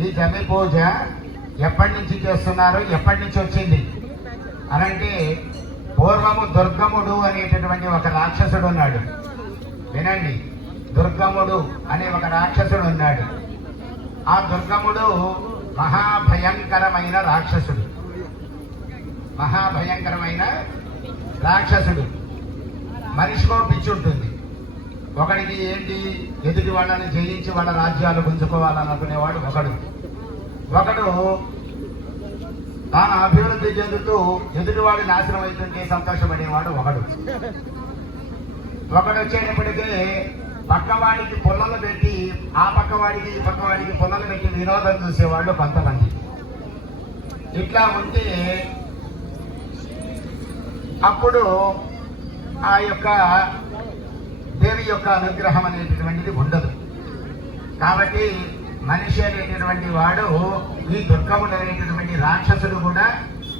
ఈ జమి పూజ ఎప్పటి నుంచి చేస్తున్నారు? ఎప్పటి నుంచి వచ్చింది? అనంటే పూర్వము దుర్గముడు అనేటటువంటి ఒక రాక్షసుడు ఉన్నాడు. వినండి. దుర్గముడు అనే ఒక రాక్షసుడు ఉన్నాడు. ఆ దుర్గముడు మహాభయంకరమైన రాక్షసుడు. మహాభయంకరమైన రాక్షసుడు. మనిషికో పిచ్చి ఉంటుంది ఒకడికి ఏంటి ఎదుటి వాళ్ళని జయించి వాళ్ళ రాజ్యాలు గుంజుకోవాలనుకునేవాడు ఒకడు. ఒకడు తాను అభివృద్ధి చెందుతూ ఎదుటివాడు నాశనం అవుతుంటే సంతోషపడేవాడు ఒకడు. ఒకడు వచ్చేటప్పటికే పక్కవాడికి పుల్లలు పెట్టి ఆ పక్కవాడికి ఈ పక్కవాడికి పుల్లలు పెట్టి వినోదం చూసేవాళ్ళు కొంతమంది. ఇట్లా ఉంటే అప్పుడు ఆ యొక్క దేవి యొక్క అనుగ్రహం అనేటటువంటిది ఉండదు. కాబట్టి మనిషి అనేటటువంటి వాడు ఈ దుర్గముడు అనేటటువంటి రాక్షసుడు కూడా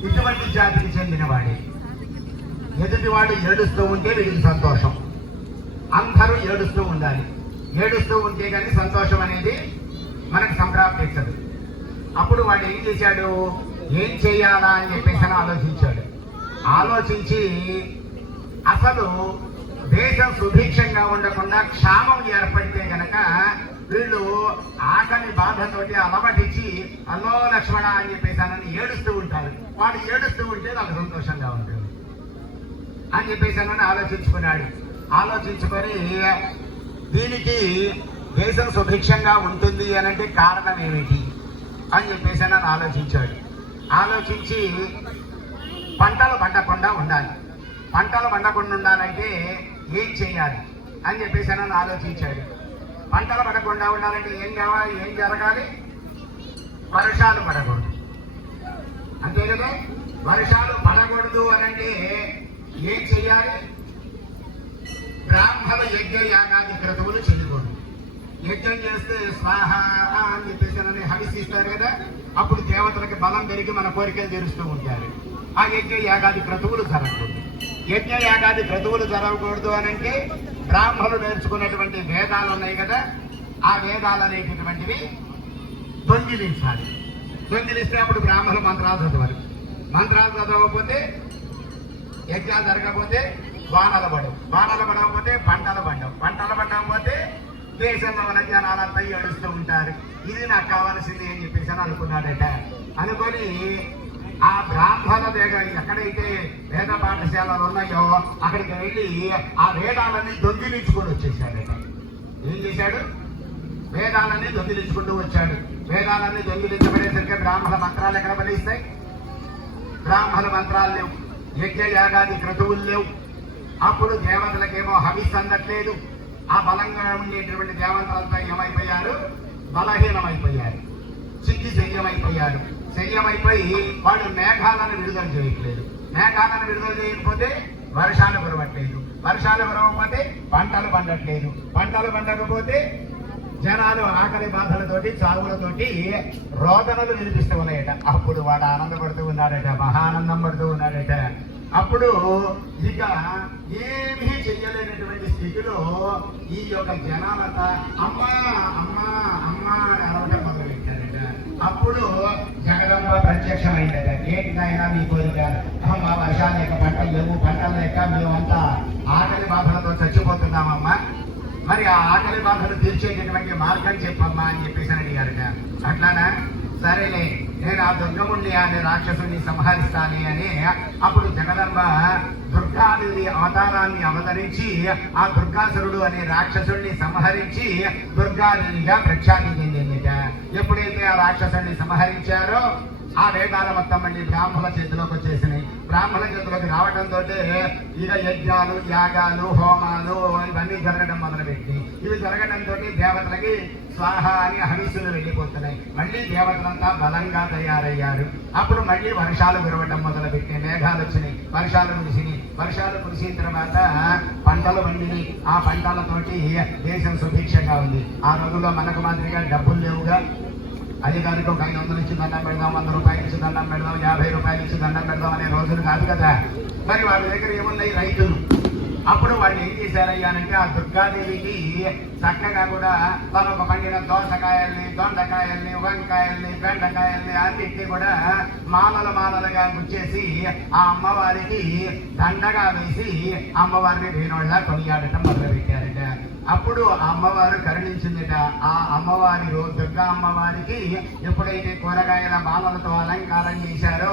ఇటువంటి జాతికి చెందినవాడే. ఎదుటివాడు ఏడుస్తూ ఉంటే వీడికి సంతోషం. అందరూ ఏడుస్తూ ఉండాలి. ఏడుస్తూ ఉంటే కానీ సంతోషం అనేది మనకు సంప్రాప్తించదు అప్పుడు వాడు ఏం చేశాడు? ఏం చేయాలా అని చెప్పేసి ఆలోచించాడు. ఆలోచించి అసలు దేశం సుభిక్షంగా ఉండకుండా క్షామం ఏర్పడితే గనక వీళ్ళు ఆకలి బాధతోటి అలమటించి అల్లో లక్ష్మణ అని చెప్పేసానని ఏడుస్తూ ఉంటారు. వాడు ఏడుస్తూ ఉంటే నాకు సంతోషంగా ఉంటుంది. అని చెప్పేసి అని ఆలోచించుకున్నాడు. ఆలోచించుకొని దీనికి దేశం సుభిక్షంగా ఉంటుంది అనంటే కారణం ఏమిటి? అని చెప్పేసి అని ఆలోచించాడు. ఆలోచించి పంటలు పండకుండా ఉండాలి. పంటలు పండకుండా ఉండాలంటే ఏం చేయాలి అని చెప్పేసి అని ఆలోచించాడు. పంటలు పడకుండా ఉండాలంటే ఏం కావాలి? ఏం జరగాలి? వర్షాలు పడకూడదు. అంతే కదా వర్షాలు పడకూడదు అని అంటే ఏం చెయ్యాలి? బ్రాహ్మణ యజ్ఞ యాగాది క్రతువులు చేయకూడదు. యజ్ఞం చేస్తే స్వాహ అని చెప్పేసి అని హవిసిస్తారు కదా అప్పుడు దేవతలకు బలం పెరిగి మన కోరికలు తీరుస్తూ ఉంటారు. ఆ యజ్ఞ యాగాది క్రతువులు జరగకూడదు. యజ్ఞయాగాది క్రతువులు జరగకూడదు అని అంటే బ్రాహ్మణులు నేర్చుకున్నటువంటి వేదాలు ఉన్నాయి కదా ఆ వేదాలు అనేటటువంటివి దొంగిలించాలి. దొంగిలిస్తే అప్పుడు బ్రాహ్మణులు మంత్రాలు చదవాలి. మంత్రాలు చదవకపోతే యజ్ఞాలు జరగకపోతే వానలు పడవు. వానలు పడకపోతే పంటలు పండవు. పంటలు పడకపోతే దేశంలో ఉన్న జనాలంతా ఏడుస్తూ ఉంటారు. ఇది నాకు కావాల్సింది అని చెప్పేసి అని అనుకున్నాడట. అనుకొని ఆ బ్రాహ్మణ వేగ ఎక్కడైతే వేద పాఠశాలలు ఉన్నాయో అక్కడికి వెళ్ళి ఆ వేదాలన్నీ దొంగిలించుకొని వచ్చేసాడు ఏం చేశాడు? వేదాలన్నీ దొంగిలించుకుంటూ వచ్చాడు. వేదాలన్నీ దొంగిలించబడేసరికి బ్రాహ్మణ మంత్రాలు ఎక్కడ పనిస్తాయి బ్రాహ్మణ మంత్రాలు లేవు. యజ్ఞ యాగాది క్రతువులు లేవు. అప్పుడు దేవతలకేమో హవిస్ అందట్లేదు. ఆ బలంగా ఉండేటటువంటి దేవతలంతా ఏమైపోయారు? బలహీనమైపోయారు. చిక్కి శల్యమైపోయారు. శల్యమైపోయి వాడు మేఘాలను విడుదల చేయట్లేదు. మేఘాలను విడుదల చేయకపోతే వర్షాలు కురవట్లేదు. వర్షాలు కురవకపోతే పంటలు పండట్లేదు. పంటలు పండకపోతే జనాలు ఆకలి బాధలతోటి చావులతోటి రోదనలు వినిపిస్తూ ఉన్నాయట. అప్పుడు వాడు ఆనందపడుతూ ఉన్నాడట మహానందం పడుతూ ఉన్నాడట. అప్పుడు ఇక ఏమీ చెయ్యలేనటువంటి స్థితిలో ఈ యొక్క జనాలంతా అమ్మా అమ్మా అని అరవటం మొదలుపెట్టారట అప్పుడు జగదంబ ఏంటిదైనా మీ కోరిక? అమ్మా వర్షాలు లేక పంటలు లేవు పంటలు లేక మేమంతా ఆకలి బాధలతో చచ్చిపోతున్నామమ్మా. మరి ఆ ఆకలి బాధలు తీర్చేటటువంటి మార్గం చెప్పమ్మా అని చెప్పేసి అని అడిగారట. అట్లానా? సరేలే నేను ఆ దుర్గముణ్ణి అనే రాక్షసుని సంహరిస్తానే అని అప్పుడు జగదంబ దుర్గాదేవి అవతారాన్ని అవతరించి ఆ దుర్గాసురుడు అనే రాక్షసుడిని సంహరించి దుర్గాదేవిగా ప్రఖ్యాతి చెందిందిట. ఎప్పుడైతే ఆ రాక్షసుడిని సంహరించారో ఆ వేదాలు మొత్తం మళ్ళీ బ్రాహ్మణ చేతిలోకి వచ్చేసినాయి. బ్రాహ్మణ చేతిలోకి రావడంతో ఇక యజ్ఞాలు యాగాలు హోమాలు ఇవన్నీ జరగడం మొదలుపెట్టి ఇవి జరగడంతో దేవతలకి స్వాహ అని హవిస్సులు వెళ్ళిపోతున్నాయి. మళ్ళీ దేవతలంతా బలంగా తయారయ్యారు. అప్పుడు మళ్ళీ వర్షాలు కురవడం మొదలుపెట్టినాయి. మేఘాలు వచ్చినాయి. వర్షాలు కురిసినాయి. వర్షాలు కురిసిన తర్వాత పంటలు పండినాయి. ఆ పంటలతోటి దేశం సుభిక్షంగా ఉంది. ఆ రోజుల్లో మనకు మాదిరిగా డబ్బులు లేవుగా. అధికారికి ఒక ఐదు వందలు ఇచ్చి దండం పెడదాం వంద రూపాయలు ఇచ్చి దండం పెడదాం యాభై రూపాయలు ఇచ్చి దండం పెడదాం అనే రోజులు కాదు కదా. మరి వాళ్ళ దగ్గర ఏమున్నాయి రైతులు? అప్పుడు వాళ్ళు ఏం చేశారయ్యానంటే ఆ దుర్గాదేవికి చక్కగా కూడా తనకు పండిన దోసకాయల్ని దొండకాయల్ని వంకాయల్ని బెండకాయల్ని అన్నిటిని కూడా మాలలు మాలలుగా గుచ్చేసి ఆ అమ్మవారికి దండగా వేసి అమ్మవారిని వేణోళ్ళ కొనియాడటం మొదలుపెట్టారు. అప్పుడు ఆ అమ్మవారు కరుణించిందిట. ఆ అమ్మవారి దుర్గా అమ్మవారికి ఎప్పుడైతే కూరగాయల బాలలతో అలంకారం చేశారో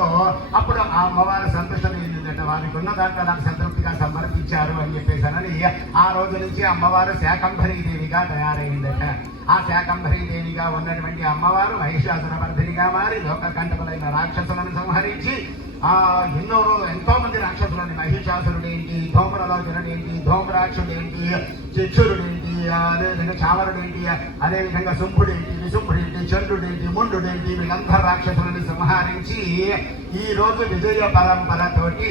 అప్పుడు ఆ అమ్మవారు సంతోషమైందట వారికి ఉన్న దాంట్లో నాకు సంతృప్తిగా సమర్పించారు అని చెప్పేసానని ఆ రోజు నుంచి అమ్మవారు శాకంభరీ దేవిగా తయారైందట. ఆ శాకంభరీ దేవిగా ఉన్నటువంటి అమ్మవారు మహిషాసురవర్ధినిగా మారి లోక కంటకులైన రాక్షసులను సంహరించి ఆ ఎన్నో ఎంతో మంది రాక్షసులని మహిషాసురుడేంటి ఏంటి ధూమ్రాక్షుడేంటి ఏంటి అదేవిధంగా చావరుడేంటి అదేవిధంగా శుంభుడేంటి ఏంటి ముండు ఏంటి వీళ్ళంతా రాక్షసులని సంహరించి ఈ రోజు విజయ పరంపరతోటి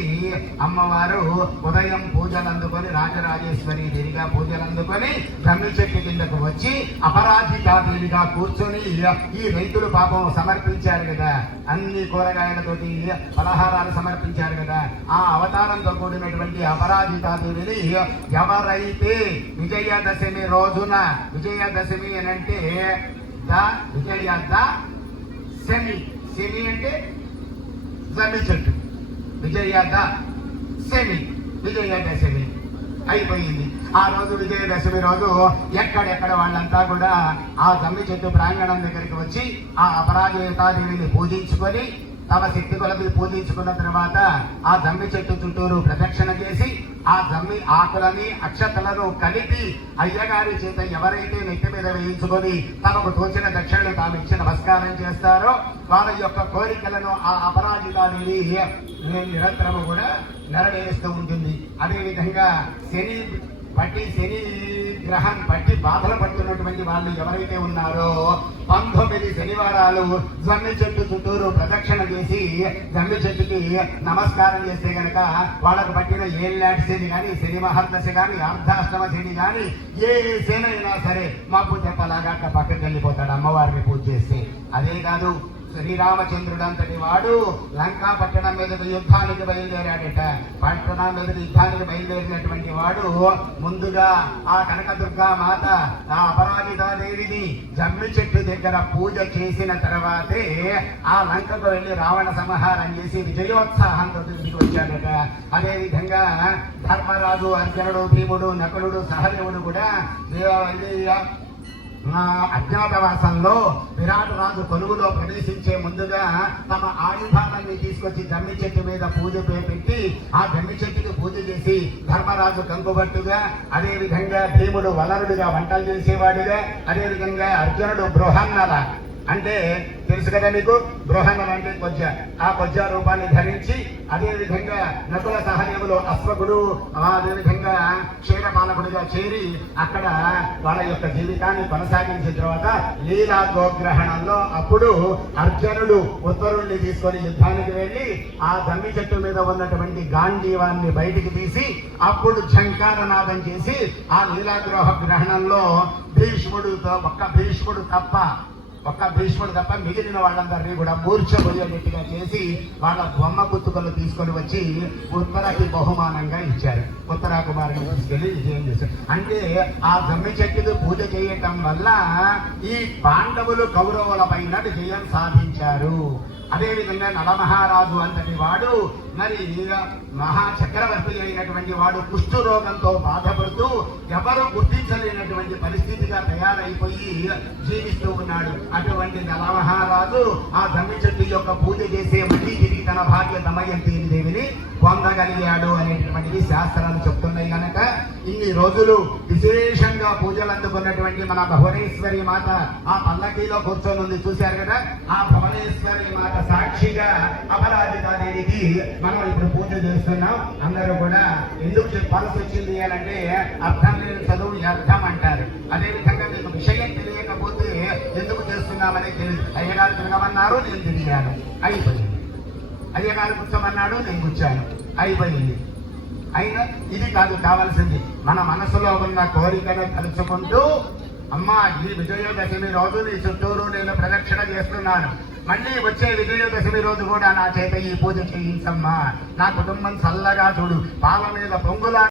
అమ్మవారు ఉదయం పూజలు అందుకొని రాజరాజేశ్వరి దేవిగా పూజలు అందుకొని బ్రహ్మ చెట్టు కిందకు వచ్చి అపరాజితాదేవిగా కూర్చొని ఈ రైతులు పాపం సమర్పించారు కదా. అన్ని కూరగాయలతోటి పలహారాలు సమర్పించారు కదా. ఆ అవతారంతో కూడినటువంటి అపరాజితాదేవిని ఎవరైతే విజయదశమి రోజున విజయదశమి అని అంటే ద విజయ ద శమి శమి అంటే జమి చెట్టు విజయద శమి విజయదశమి అయిపోయింది. ఆ రోజు విజయదశమి రోజు ఎక్కడెక్కడ వాళ్ళంతా కూడా ఆ గమ్మి చెట్టు ప్రాంగణం దగ్గరికి వచ్చి ఆ అపరాజయతాదేవిని పూజించుకొని తమ శక్తి కొలది పూజించుకున్న తర్వాత ఆ గమ్మి చెట్టు చుట్టూరు ప్రదక్షిణ చేసి ఆ జమ్మి ఆకులని అక్షతలను కలిపి అయ్యగారి చేత ఎవరైతే నెత్తి మీద వేయించుకొని తమకు తోచిన దక్షిణలు తాము ఇచ్చి నమస్కారం చేస్తారో వాళ్ళ యొక్క కోరికలను ఆ అపరాజితాదేవి నిరంతరము కూడా నెరవేరుస్తూ ఉంటుంది. అదేవిధంగా శని పట్టి శని గ్రహం పట్టి బాధలు పడుతున్నటువంటి వాళ్ళు ఎవరైతే ఉన్నారో పంతొమ్మిది శనివారాలు జమ్మి చెట్టు చుట్టూరు ప్రదక్షిణ చేసి జమ్మి చెట్టుకి నమస్కారం చేస్తే గనక వాళ్ళకు పట్టిన ఏళ్ళాటి శని కానీ శని మహర్దశ కానీ అర్ధాష్టమ శని కానీ ఏ శని అయినా సరే మాకు చెప్పలాగా పక్కకి వెళ్ళిపోతాడు అమ్మవారిని పూజ చేస్తే. అదే కాదు శ్రీరామచంద్రుడంతటి వాడు లంకా పట్టణం మీద యుద్ధానికి బయలుదేరాడట. పట్టణం మీద యుద్ధానికి బయలుదేరినటువంటి వాడు ముందుగా ఆ కనకదుర్గా మాత ఆ అపరాజితాదేవిని జమ్మి చెట్టు దగ్గర పూజ చేసిన తర్వాతే ఆ లంకకు వెళ్ళి రావణ సంహారం చేసి విజయోత్సాహంతో తిరిగి వచ్చాడట. అదేవిధంగా ధర్మరాజు అర్జునుడు భీముడు నకులుడు సహదేవుడు కూడా మా అజ్ఞాతవాసంలో విరాట్ రాజు కొలువులో ప్రవేశించే ముందుగా తమ ఆయుధాలన్నీ తీసుకొచ్చి జమ్మి చెట్టు మీద పూజ పెట్టి ఆ జమ్మి చెట్టుకి పూజ చేసి ధర్మరాజు కంగుబట్టుగా అదేవిధంగా భీముడు వనరుడిగా వంటలు చేసేవాడిగా అదేవిధంగా అర్జునుడు బృహన్నల అంటే తెలుసు కదా మీకు? బృహన్నల అంటే కొజ్జ. ఆ కొజ్జ రూపాన్ని ధరించి అదేవిధంగా నకుల సహదేవులు అశ్వకుడు అదేవిధంగా క్షీరపాలకుడిగా చేరి అక్కడ వాళ్ళ యొక్క జీవితాన్ని కొనసాగించిన తర్వాత లీలా గోగ్రహణంలో అప్పుడు అర్జునుడు ఉత్తరుణ్ణి తీసుకొని యుద్ధానికి వెళ్ళి ఆ దమ్మి చెట్టు మీద ఉన్నటువంటి గాంధీవాన్ని బయటికి తీసి అప్పుడు ఝంకారనాదం చేసి ఆ లీలాగ్రహ గ్రహణంలో భీష్ముడుతో ఒక్క భీష్ముడు తప్ప ఒక్క భీష్ముడు తప్ప మిగిలిన వాళ్ళందరినీ కూడా మూర్చబోయేటట్టుగా చేసి వాళ్ళ బొమ్మ గుర్తుకలు తీసుకొని వచ్చి ఉత్తరాకి బహుమానంగా ఇచ్చారు. ఉత్తరా కుమారుని తీసుకెళ్ళి విజయం చేశారు. అంటే ఆ జమ్మి చెట్టుకు పూజ చేయటం వల్ల ఈ పాండవులు కౌరవుల పైన విజయం సాధించారు. అదేవిధంగా నలమహారాజు అంతటి వాడు మరి మహా చక్రవర్తి అయినటువంటి వాడు కుష్ఠు రోగంతో బాధపడుతూ ఎవరు గుర్తించలేనటువంటి పరిస్థితిగా తయారైపోయి జీవిస్తూ ఉన్నాడు. అటువంటి నలమహారాజు ఆ దమ్మి చెట్టు యొక్క పూజ చేసే మళ్ళీ తిరిగి తన భార్య దమయంతి దేవిని పొందగలిగాడు అనేటువంటివి శాస్త్రాలు చెప్తున్నాయి కనుక. ఇన్ని రోజులు విశేషంగా పూజలు అందుకున్నటువంటి మన భువనేశ్వరి మాత ఆ పల్లకీలో కూర్చొని ఉంది చూశారు కదా? ఆ భువనేశ్వరి మాత సాక్షిగా అపరాజితాదేవికి మనం ఇప్పుడు పూజ చేస్తున్నాం. అందరూ కూడా ఎందుకు చెప్పాల్సి వచ్చింది అంటే అర్థం లేని చదువు అర్థం అంటారు. అదే విధంగా మీకు విషయం తెలియకపోతే ఎందుకు చేస్తున్నామని అయ్యగారు తిరగమన్నారు నేను తిరిగాను. అయిపోయింది. అయ్యగారు కూర్చోమన్నాడు నేను కూర్చాను. అయిపోయింది. అయినా ఇది కాదు కావాల్సింది. మన మనసులో ఉన్న కోరికను తలుచుకుంటూ అమ్మా ఈ విజయదశమి రోజు నీ చుట్టూరు నేను ప్రదక్షిణ చేస్తున్నాను. మళ్ళీ వచ్చే విజయదశమి రోజు కూడా నా చేత ఈ పూజ చేయించమ్మా. నా కుటుంబం చల్లగా చూడు. పాల మీద పొంగులా